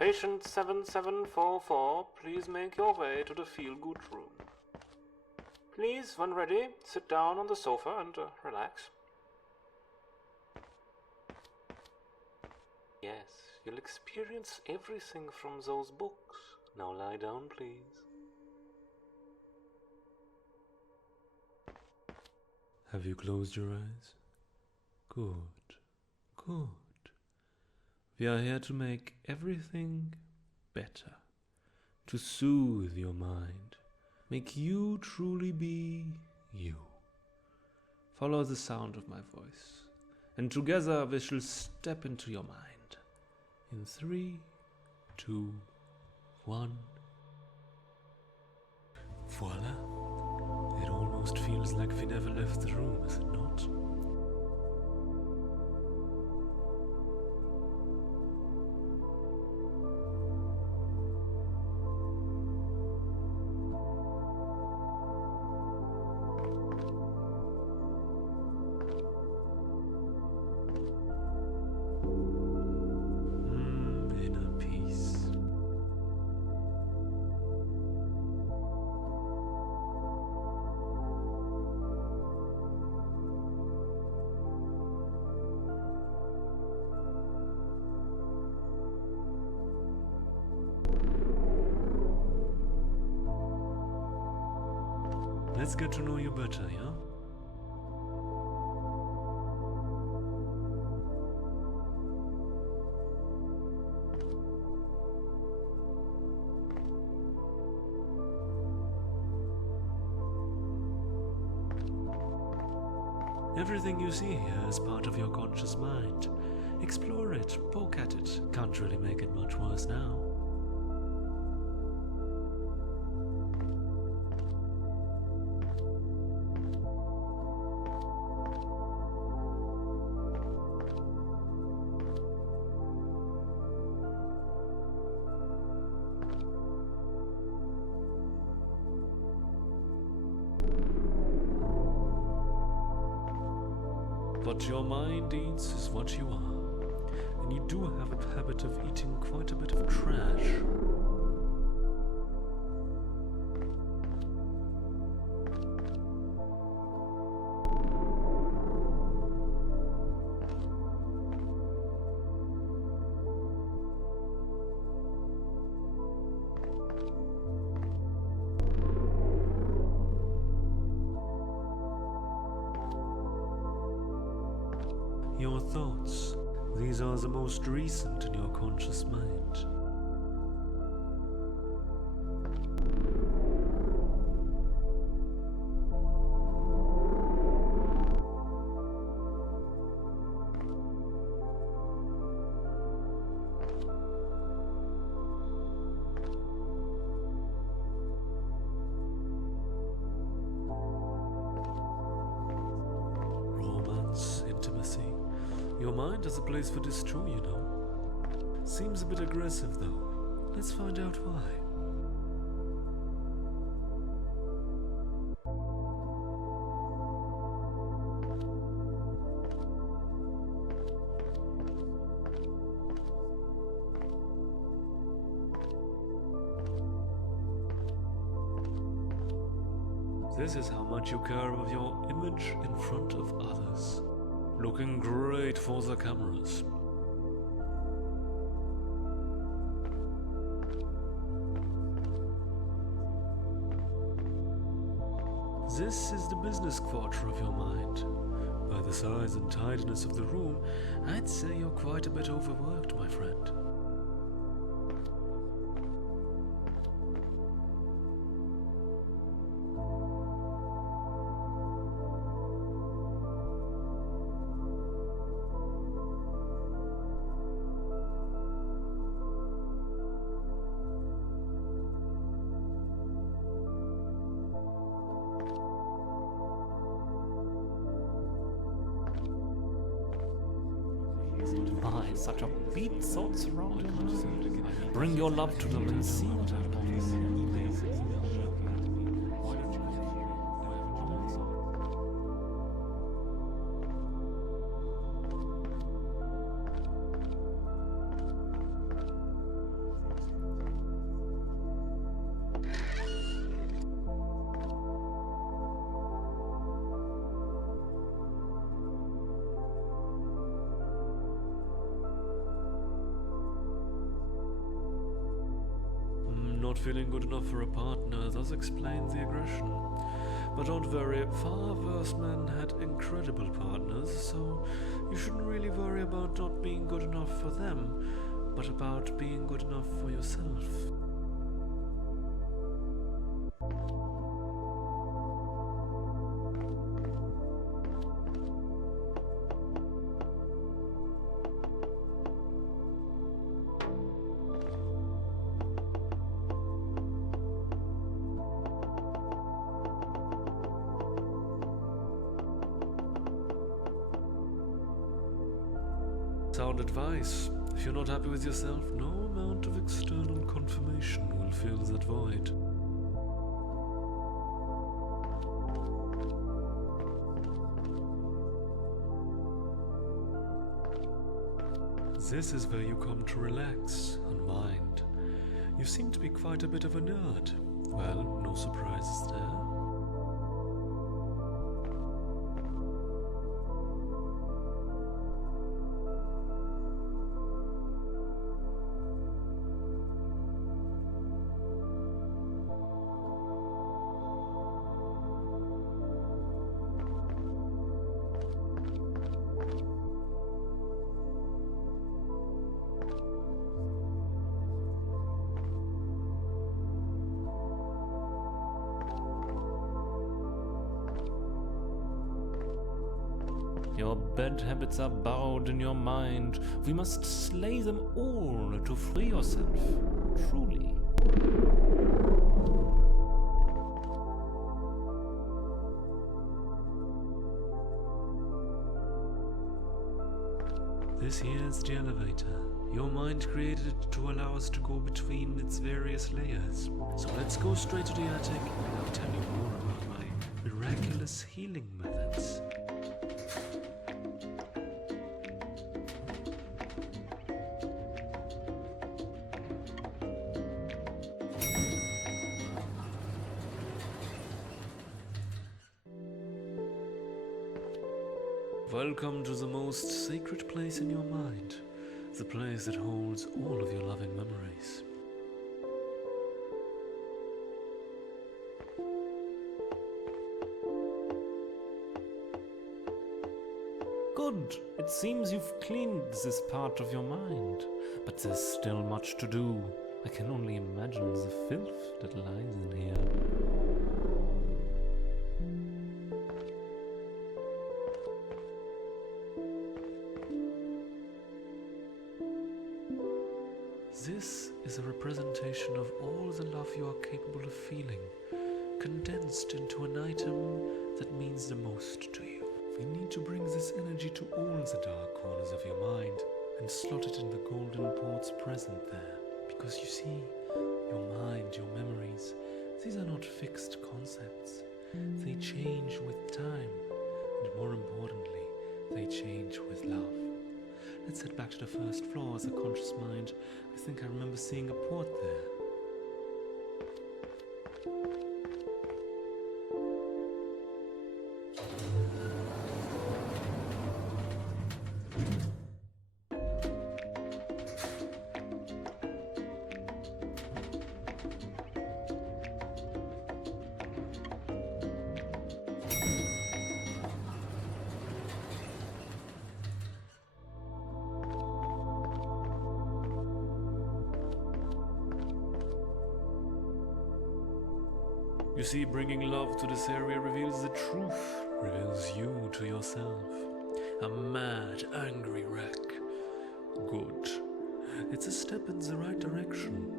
Patient 7744, please make your way to the feel-good room. Please, when ready, sit down on the sofa and relax. Yes, you'll experience everything from those books. Now lie down, please. Have you closed your eyes? Good, good. We are here to make everything better, to soothe your mind, make you truly be you. Follow the sound of my voice, and together we shall step into your mind. In 3, 2, 1. Voila! It almost feels like we never left the room, is it not? Let's get to know you better, yeah? Everything you see here is part of your conscious mind. Explore it, poke at it. Can't really make it much worse now. What your mind eats is what you are, and you do have a habit of eating quite a bit of trash. Your thoughts, these are the most recent in your conscious mind. Romance, intimacy. Your mind is a place for this too, you know. Seems a bit aggressive though. Let's find out why. This is how much you care of your image in front of others. Looking great for the cameras. This is the business quarter of your mind. By the size and tidiness of the room, I'd say you're quite a bit overworked, my friend. Such upbeat thoughts around him. Bring your love to them and see what happens. not feeling good enough for a partner, thus explains the aggression. But don't worry, far worse men had incredible partners, so you shouldn't really worry about not being good enough for them, but about being good enough for yourself. Sound advice. If you're not happy with yourself, no amount of external confirmation will fill that void. This is where you come to relax, unwind. You seem to be quite a bit of a nerd. Well, no surprises there. Your bad habits are borrowed in your mind. We must slay them all to free yourself, truly. This here is the elevator. Your mind created it to allow us to go between its various layers. So let's go straight to the attic and I'll tell you more about my miraculous healing methods. Welcome to the most sacred place in your mind, the place that holds all of your loving memories. Good. It seems you've cleaned this part of your mind. But there's still much to do. I can only imagine the filth that lies in here. This is a representation of all the love you are capable of feeling, condensed into an item that means the most to you. We need to bring this energy to all the dark corners of your mind and slot it in the golden ports present there. Because you see, your mind, your memories, these are not fixed concepts. They change with time, and more importantly, they change with love. Let's head back to the first floor as a conscious mind. I think I remember seeing a port there. You see, bringing love to this area reveals the truth, reveals you to yourself. A mad, angry wreck. Good. It's a step in the right direction.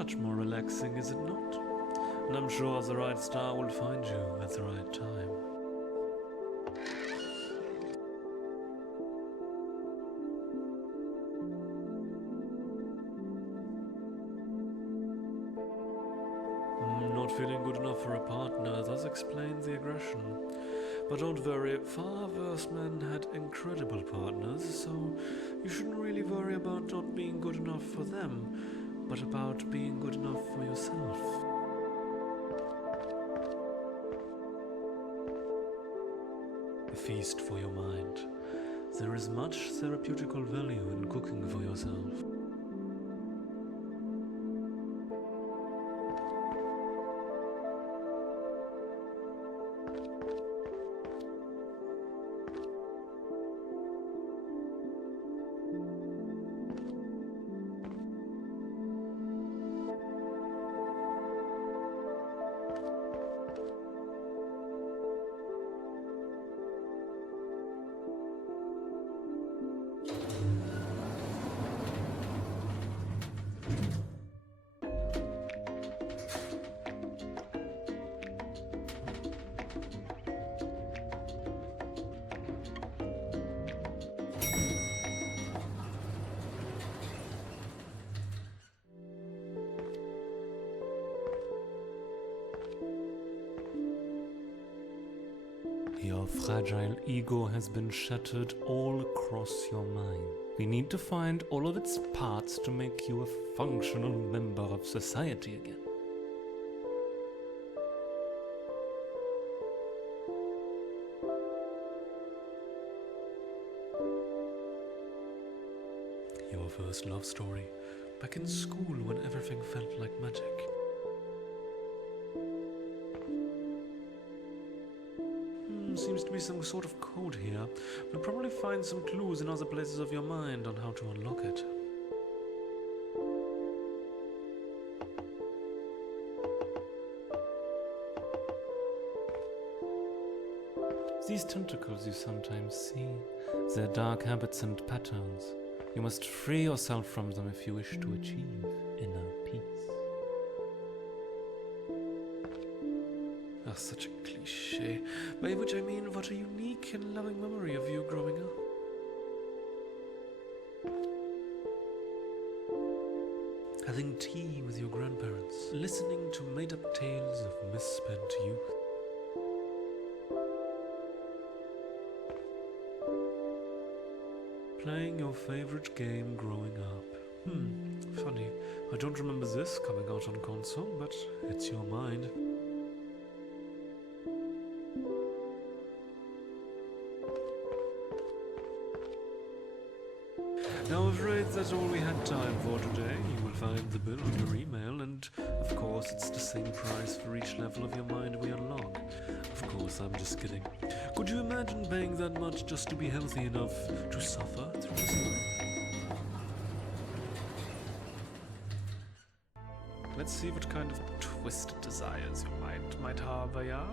touch more relaxing, is it not? And I'm sure the right star will find you at the right time. Not feeling good enough for a partner, thus explains the aggression. But don't worry, far worse men had incredible partners, so you shouldn't really worry about not being good enough for them, but about being good enough for yourself. A feast for your mind. There is much therapeutical value in cooking for yourself. Your fragile ego has been shattered all across your mind. We need to find all of its parts to make you a functional member of society again. Your first love story, back in school when everything felt like magic. Seems to be some sort of code here. We'll probably find some clues in other places of your mind on how to unlock it. These tentacles you sometimes see, their dark habits and patterns. You must free yourself from them if you wish to achieve inner peace. Ah, such a cliché, by which I mean what a unique and loving memory of you growing up. Having tea with your grandparents, listening to made-up tales of misspent youth. Playing your favorite game growing up. Funny, I don't remember this coming out on console, but it's your mind. Now, I'm afraid that's all we had time for today. You will find the bill on your email, and of course it's the same price for each level of your mind we unlock. Of course, I'm just kidding. Could you imagine paying that much just to be healthy enough to suffer through this life? Let's see what kind of twisted desires your mind might harbor, yeah?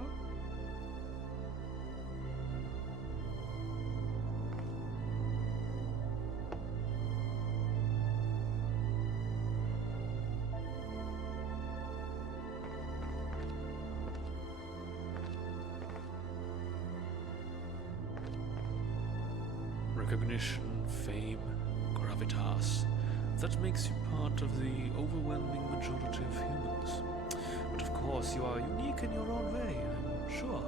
Recognition, fame, gravitas. That makes you part of the overwhelming majority of humans. But of course, you are unique in your own way, I'm sure.